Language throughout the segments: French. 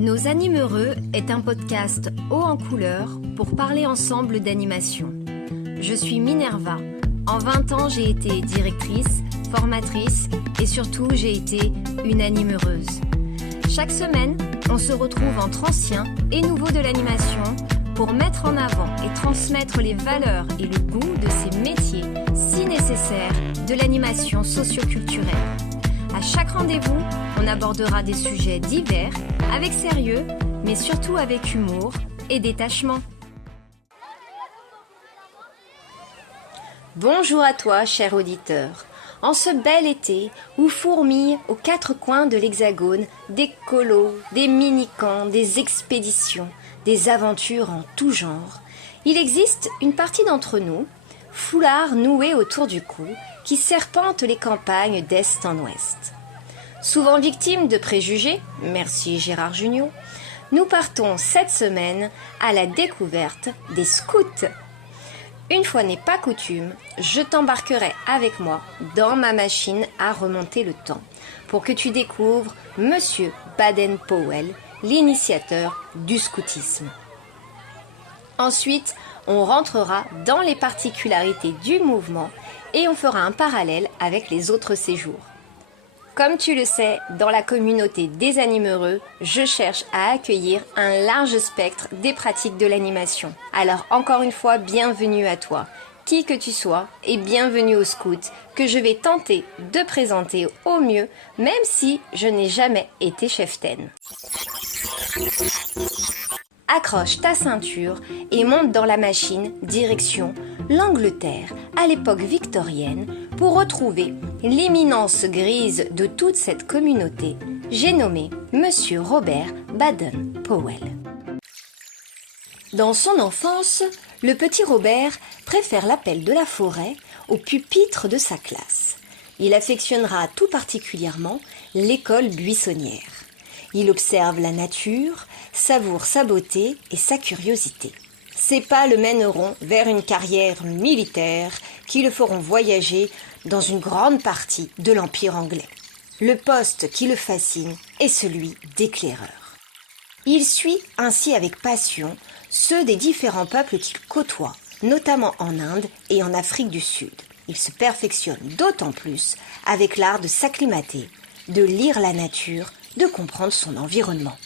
Nos Animeureux est un podcast haut en couleur pour parler ensemble d'animation. Je suis Minerva. En 20 ans, j'ai été directrice, formatrice et surtout, j'ai été une animeureuse. Chaque semaine, on se retrouve entre anciens et nouveaux de l'animation pour mettre en avant et transmettre les valeurs et le goût de ces métiers si nécessaires de l'animation socio-culturelle. À chaque rendez-vous, on abordera des sujets divers, avec sérieux, mais surtout avec humour et détachement. Bonjour à toi, cher auditeur. En ce bel été où fourmillent aux quatre coins de l'Hexagone des colos, des mini-camps, des expéditions, des aventures en tout genre, il existe une partie d'entre nous, foulard noué autour du cou, qui serpente les campagnes d'est en ouest. Souvent victimes de préjugés, merci Gérard Jugnot, nous partons cette semaine à la découverte des scouts. Une fois n'est pas coutume, je t'embarquerai avec moi dans ma machine à remonter le temps pour que tu découvres Monsieur Baden-Powell, l'initiateur du scoutisme. Ensuite, on rentrera dans les particularités du mouvement et on fera un parallèle avec les autres séjours. Comme tu le sais, dans la communauté des animeureux, je cherche à accueillir un large spectre des pratiques de l'animation. Alors encore une fois, bienvenue à toi, qui que tu sois, et bienvenue aux scouts, que je vais tenter de présenter au mieux, même si je n'ai jamais été cheftaine. Accroche ta ceinture et monte dans la machine direction l'Angleterre à l'époque victorienne pour retrouver l'éminence grise de toute cette communauté. J'ai nommé Monsieur Robert Baden-Powell. Dans son enfance, le petit Robert préfère l'appel de la forêt au pupitre de sa classe. Il affectionnera tout particulièrement l'école buissonnière. Il observe la nature, savoure sa beauté et sa curiosité. Ses pas le mèneront vers une carrière militaire qui le feront voyager dans une grande partie de l'Empire anglais. Le poste qui le fascine est celui d'éclaireur. Il suit ainsi avec passion ceux des différents peuples qu'il côtoie, notamment en Inde et en Afrique du Sud. Il se perfectionne d'autant plus avec l'art de s'acclimater, de lire la nature, de comprendre son environnement.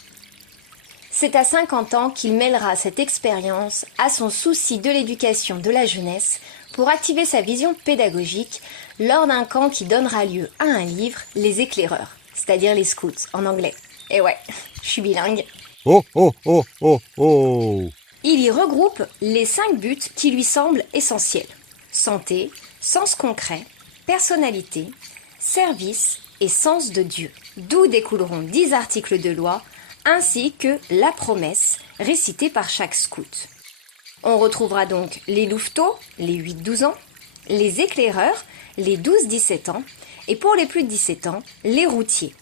C'est à 50 ans qu'il mêlera cette expérience à son souci de l'éducation de la jeunesse pour activer sa vision pédagogique lors d'un camp qui donnera lieu à un livre, Les Éclaireurs, c'est-à-dire les scouts en anglais. Et ouais, je suis bilingue. Oh oh oh oh oh. Il y regroupe les 5 buts qui lui semblent essentiels. Santé, sens concret, personnalité, service et sens de Dieu. D'où découleront 10 articles de loi ainsi que la promesse récitée par chaque scout. On retrouvera donc les louveteaux, les 8-12 ans, les éclaireurs, les 12-17 ans, et pour les plus de 17 ans, les routiers.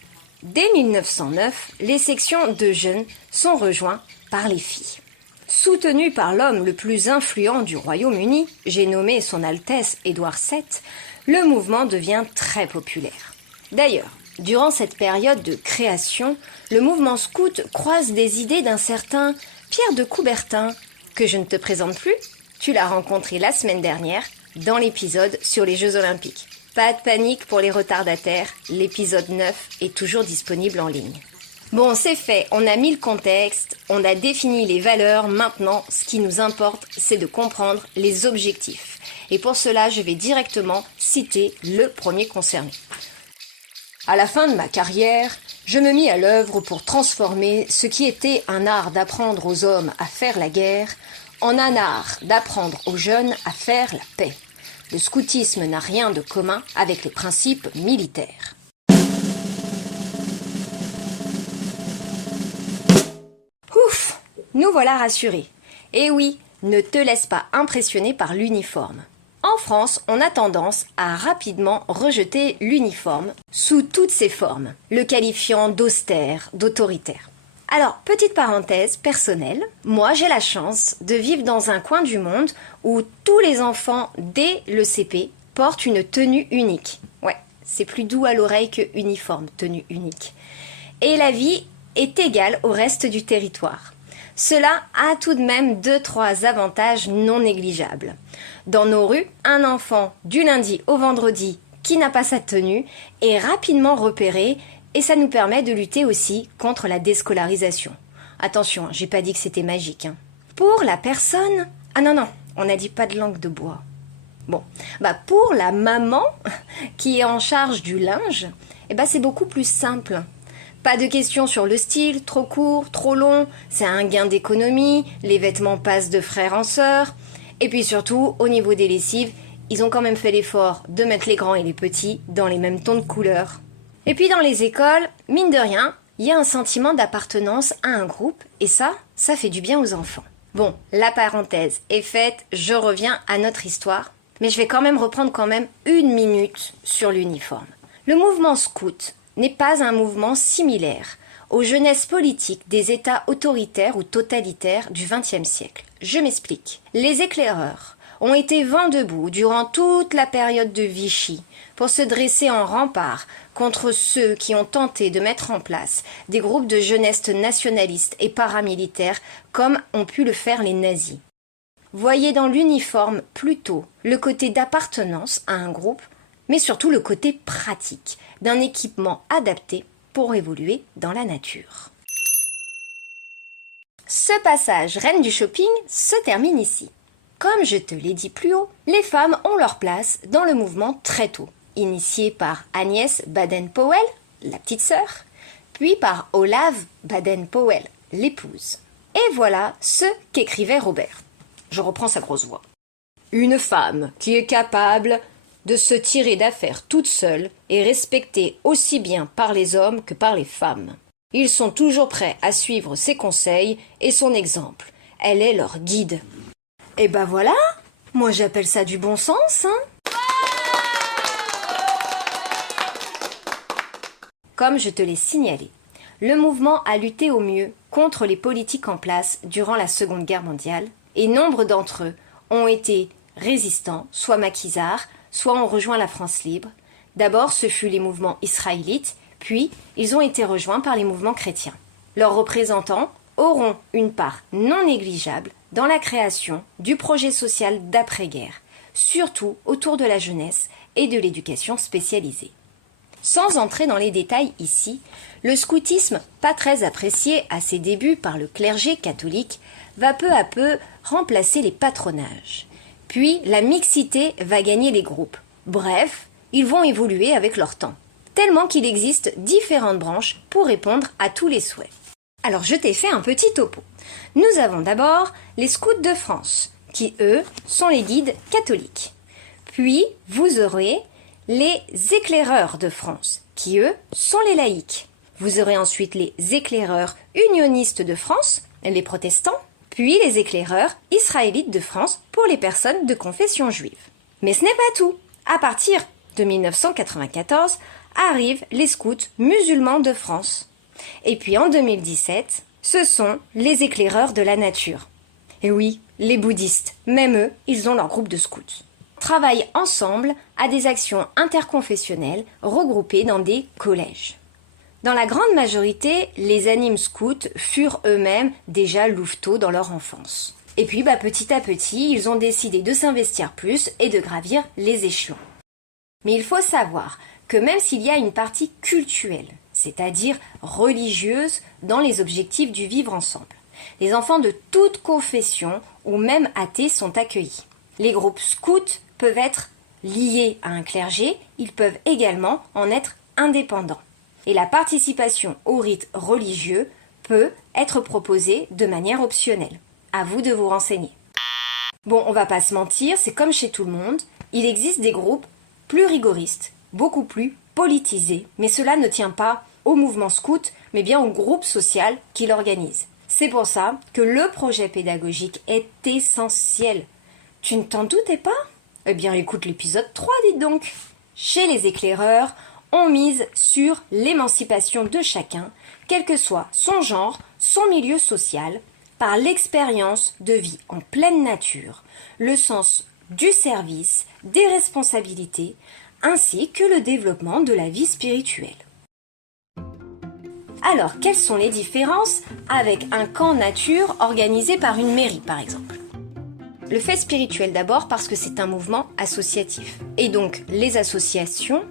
Dès 1909, les sections de jeunes sont rejointes par les filles. Soutenu par l'homme le plus influent du Royaume-Uni, j'ai nommé son Altesse Édouard VII, le mouvement devient très populaire. D'ailleurs, durant cette période de création, le mouvement scout croise des idées d'un certain Pierre de Coubertin, que je ne te présente plus. Tu l'as rencontré la semaine dernière dans l'épisode sur les Jeux Olympiques. Pas de panique pour les retardataires, l'épisode 9 est toujours disponible en ligne. Bon, c'est fait, on a mis le contexte, on a défini les valeurs, maintenant ce qui nous importe, c'est de comprendre les objectifs. Et pour cela, je vais directement citer le premier concerné. À la fin de ma carrière, je me mis à l'œuvre pour transformer ce qui était un art d'apprendre aux hommes à faire la guerre en un art d'apprendre aux jeunes à faire la paix. Le scoutisme n'a rien de commun avec les principes militaires. Ouf, nous voilà rassurés. Et oui, ne te laisse pas impressionner par l'uniforme. En France, on a tendance à rapidement rejeter l'uniforme sous toutes ses formes, le qualifiant d'austère, d'autoritaire. Alors, petite parenthèse personnelle, moi j'ai la chance de vivre dans un coin du monde où tous les enfants dès le CP portent une tenue unique. Ouais, c'est plus doux à l'oreille que uniforme, tenue unique. Et la vie est égal au reste du territoire. Cela a tout de même 2-3 avantages non négligeables. Dans nos rues, un enfant du lundi au vendredi qui n'a pas sa tenue est rapidement repéré et ça nous permet de lutter aussi contre la déscolarisation. Attention, j'ai pas dit que c'était magique. Pour la personne... Ah non, on n'a dit pas de langue de bois. Bon, pour la maman qui est en charge du linge, c'est beaucoup plus simple. Pas de questions sur le style, trop court, trop long, c'est un gain d'économie, les vêtements passent de frère en sœur. Et puis surtout, au niveau des lessives, ils ont quand même fait l'effort de mettre les grands et les petits dans les mêmes tons de couleurs. Et puis dans les écoles, mine de rien, il y a un sentiment d'appartenance à un groupe et ça fait du bien aux enfants. Bon, la parenthèse est faite, je reviens à notre histoire, mais je vais quand même reprendre 1 minute sur l'uniforme. Le mouvement scout n'est pas un mouvement similaire aux jeunesses politiques des États autoritaires ou totalitaires du XXe siècle. Je m'explique. Les éclaireurs ont été vent debout durant toute la période de Vichy pour se dresser en rempart contre ceux qui ont tenté de mettre en place des groupes de jeunesse nationalistes et paramilitaires comme ont pu le faire les nazis. Voyez dans l'uniforme plutôt le côté d'appartenance à un groupe, mais surtout le côté pratique d'un équipement adapté pour évoluer dans la nature. Ce passage reine du shopping se termine ici. Comme je te l'ai dit plus haut, les femmes ont leur place dans le mouvement très tôt, initié par Agnès Baden-Powell, la petite sœur, puis par Olave Baden-Powell, l'épouse. Et voilà ce qu'écrivait Robert. Je reprends sa grosse voix. Une femme qui est capable de se tirer d'affaire toute seule est respectée aussi bien par les hommes que par les femmes. Ils sont toujours prêts à suivre ses conseils et son exemple. Elle est leur guide. Et voilà, moi j'appelle ça du bon sens, Comme je te l'ai signalé, le mouvement a lutté au mieux contre les politiques en place durant la Seconde Guerre mondiale et nombre d'entre eux ont été résistants, soit maquisards, soit ont rejoint la France libre. D'abord, ce fut les mouvements israélites, puis ils ont été rejoints par les mouvements chrétiens. Leurs représentants auront une part non négligeable dans la création du projet social d'après-guerre, surtout autour de la jeunesse et de l'éducation spécialisée. Sans entrer dans les détails ici, le scoutisme, pas très apprécié à ses débuts par le clergé catholique, va peu à peu remplacer les patronages. Puis la mixité va gagner les groupes. Bref, ils vont évoluer avec leur temps, tellement qu'il existe différentes branches pour répondre à tous les souhaits. Alors je t'ai fait un petit topo. Nous avons d'abord les scouts de France, qui eux sont les guides catholiques. Puis vous aurez les éclaireurs de France, qui eux sont les laïcs. Vous aurez ensuite les éclaireurs unionistes de France, les protestants, puis les éclaireurs israélites de France pour les personnes de confession juive. Mais ce n'est pas tout. À partir de 1994, arrivent les scouts musulmans de France. Et puis en 2017, ce sont les éclaireurs de la nature. Et oui, les bouddhistes, même eux, ils ont leur groupe de scouts. Travaillent ensemble à des actions interconfessionnelles regroupées dans des collèges. Dans la grande majorité, les animes scouts furent eux-mêmes déjà louveteaux dans leur enfance. Et puis petit à petit, ils ont décidé de s'investir plus et de gravir les échelons. Mais il faut savoir que même s'il y a une partie cultuelle, c'est-à-dire religieuse, dans les objectifs du vivre ensemble, les enfants de toute confession ou même athées sont accueillis. Les groupes scouts peuvent être liés à un clergé, ils peuvent également en être indépendants. Et la participation au rite religieux peut être proposée de manière optionnelle. À vous de vous renseigner. Bon, on va pas se mentir, c'est comme chez tout le monde, il existe des groupes plus rigoristes, beaucoup plus politisés, mais cela ne tient pas au mouvement scout, mais bien au groupe social qui l'organise. C'est pour ça que le projet pédagogique est essentiel. Tu ne t'en doutais pas ? Eh bien, écoute l'épisode 3, dites donc. Chez les éclaireurs, on mise sur l'émancipation de chacun, quel que soit son genre, son milieu social, par l'expérience de vie en pleine nature, le sens du service, des responsabilités, ainsi que le développement de la vie spirituelle. Alors, quelles sont les différences avec un camp nature organisé par une mairie, par exemple ? Le fait spirituel d'abord parce que c'est un mouvement associatif. Et donc, les associations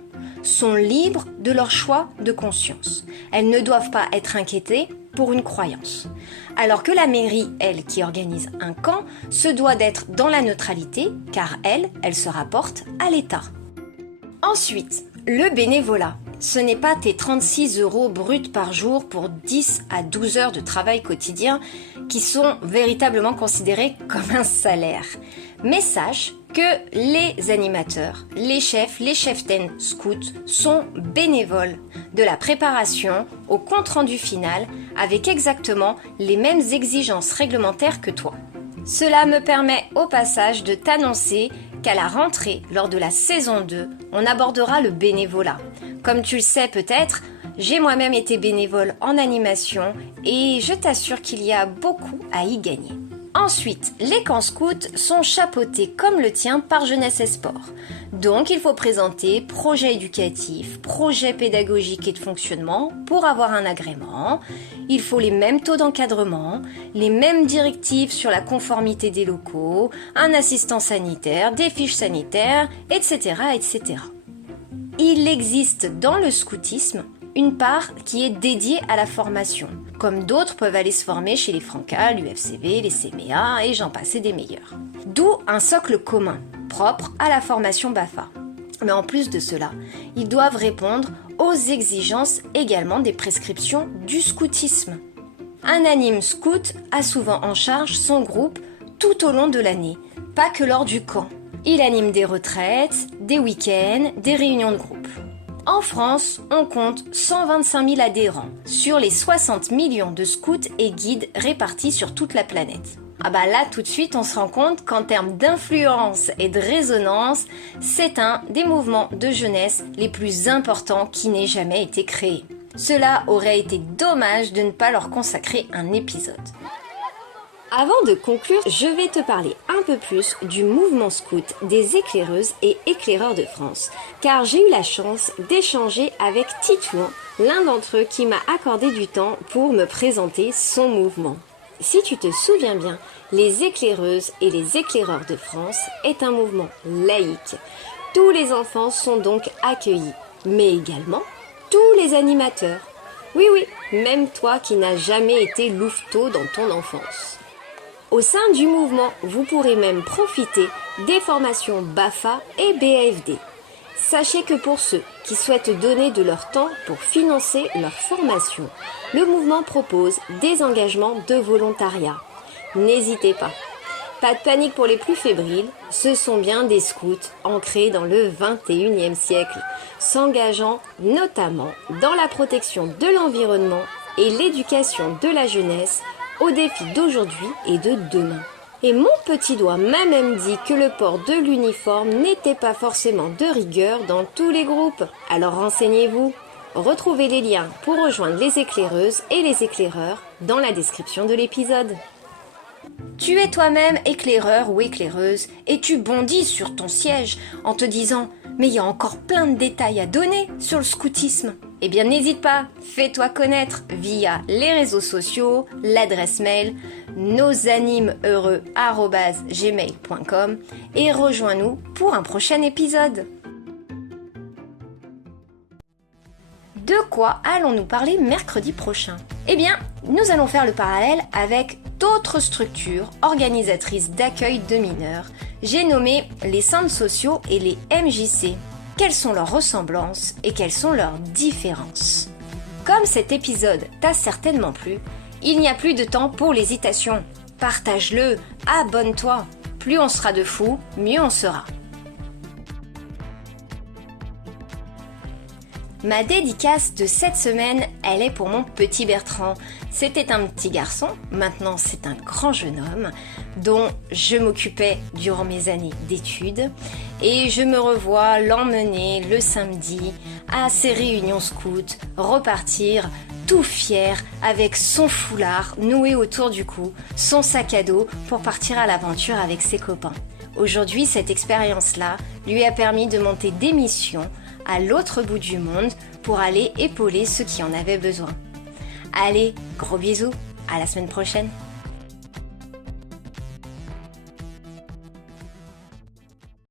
sont libres de leur choix de conscience. Elles ne doivent pas être inquiétées pour une croyance. Alors que la mairie, elle, qui organise un camp, se doit d'être dans la neutralité, car elle se rapporte à l'État. Ensuite, le bénévolat. Ce n'est pas tes 36 € bruts par jour pour 10 à 12 heures de travail quotidien qui sont véritablement considérés comme un salaire. Mais sache que les animateurs, les cheftaines scouts sont bénévoles de la préparation au compte-rendu final avec exactement les mêmes exigences réglementaires que toi. Cela me permet au passage de t'annoncer qu'à la rentrée, lors de la saison 2, on abordera le bénévolat. Comme tu le sais peut-être, j'ai moi-même été bénévole en animation et je t'assure qu'il y a beaucoup à y gagner. Ensuite, les camps scouts sont chapeautés comme le tien par Jeunesse et Sport. Donc il faut présenter projet éducatif, projet pédagogique et de fonctionnement pour avoir un agrément. Il faut les mêmes taux d'encadrement, les mêmes directives sur la conformité des locaux, un assistant sanitaire, des fiches sanitaires, etc., etc. Il existe dans le scoutisme une part qui est dédiée à la formation, comme d'autres peuvent aller se former chez les Francas, l'UFCV, les CMEA et j'en passe et des meilleurs. D'où un socle commun, propre à la formation BAFA. Mais en plus de cela, ils doivent répondre aux exigences également des prescriptions du scoutisme. Un anime scout a souvent en charge son groupe tout au long de l'année, pas que lors du camp. Il anime des retraites, des week-ends, des réunions de groupe. En France, on compte 125 000 adhérents sur les 60 millions de scouts et guides répartis sur toute la planète. Ah bah là, tout de suite, on se rend compte qu'en termes d'influence et de résonance, c'est un des mouvements de jeunesse les plus importants qui n'ait jamais été créé. Cela aurait été dommage de ne pas leur consacrer un épisode. Avant de conclure, je vais te parler un peu plus du mouvement scout des éclaireuses et éclaireurs de France, car j'ai eu la chance d'échanger avec Titouan, l'un d'entre eux qui m'a accordé du temps pour me présenter son mouvement. Si tu te souviens bien, les éclaireuses et les éclaireurs de France est un mouvement laïque. Tous les enfants sont donc accueillis, mais également tous les animateurs. Oui, même toi qui n'as jamais été louveteau dans ton enfance. Au sein du mouvement, vous pourrez même profiter des formations BAFA et BAFD. Sachez que pour ceux qui souhaitent donner de leur temps pour financer leur formation, le mouvement propose des engagements de volontariat. N'hésitez pas. Pas de panique pour les plus fébriles, ce sont bien des scouts ancrés dans le 21e siècle, s'engageant notamment dans la protection de l'environnement et l'éducation de la jeunesse aux défis d'aujourd'hui et de demain. Et mon petit doigt m'a même dit que le port de l'uniforme n'était pas forcément de rigueur dans tous les groupes. Alors renseignez-vous. Retrouvez les liens pour rejoindre les éclaireuses et les éclaireurs dans la description de l'épisode. Tu es toi-même éclaireur ou éclaireuse et tu bondis sur ton siège en te disant « Mais il y a encore plein de détails à donner sur le scoutisme !» Eh bien n'hésite pas, fais-toi connaître via les réseaux sociaux, l'adresse mail nosanimeheureux@gmail.com et rejoins-nous pour un prochain épisode. De quoi allons-nous parler mercredi prochain ? Eh bien, nous allons faire le parallèle avec d'autres structures organisatrices d'accueil de mineurs. J'ai nommé les centres sociaux et les MJC. Quelles sont leurs ressemblances et quelles sont leurs différences ? Comme cet épisode t'a certainement plu, il n'y a plus de temps pour l'hésitation. Partage-le, abonne-toi. Plus on sera de fous, mieux on sera. Ma dédicace de cette semaine, elle est pour mon petit Bertrand. C'était un petit garçon, maintenant c'est un grand jeune homme dont je m'occupais durant mes années d'études et je me revois l'emmener le samedi à ses réunions scouts, repartir tout fier avec son foulard noué autour du cou, son sac à dos pour partir à l'aventure avec ses copains. Aujourd'hui, cette expérience-là lui a permis de monter des missions à l'autre bout du monde pour aller épauler ceux qui en avaient besoin. Allez, gros bisous, à la semaine prochaine.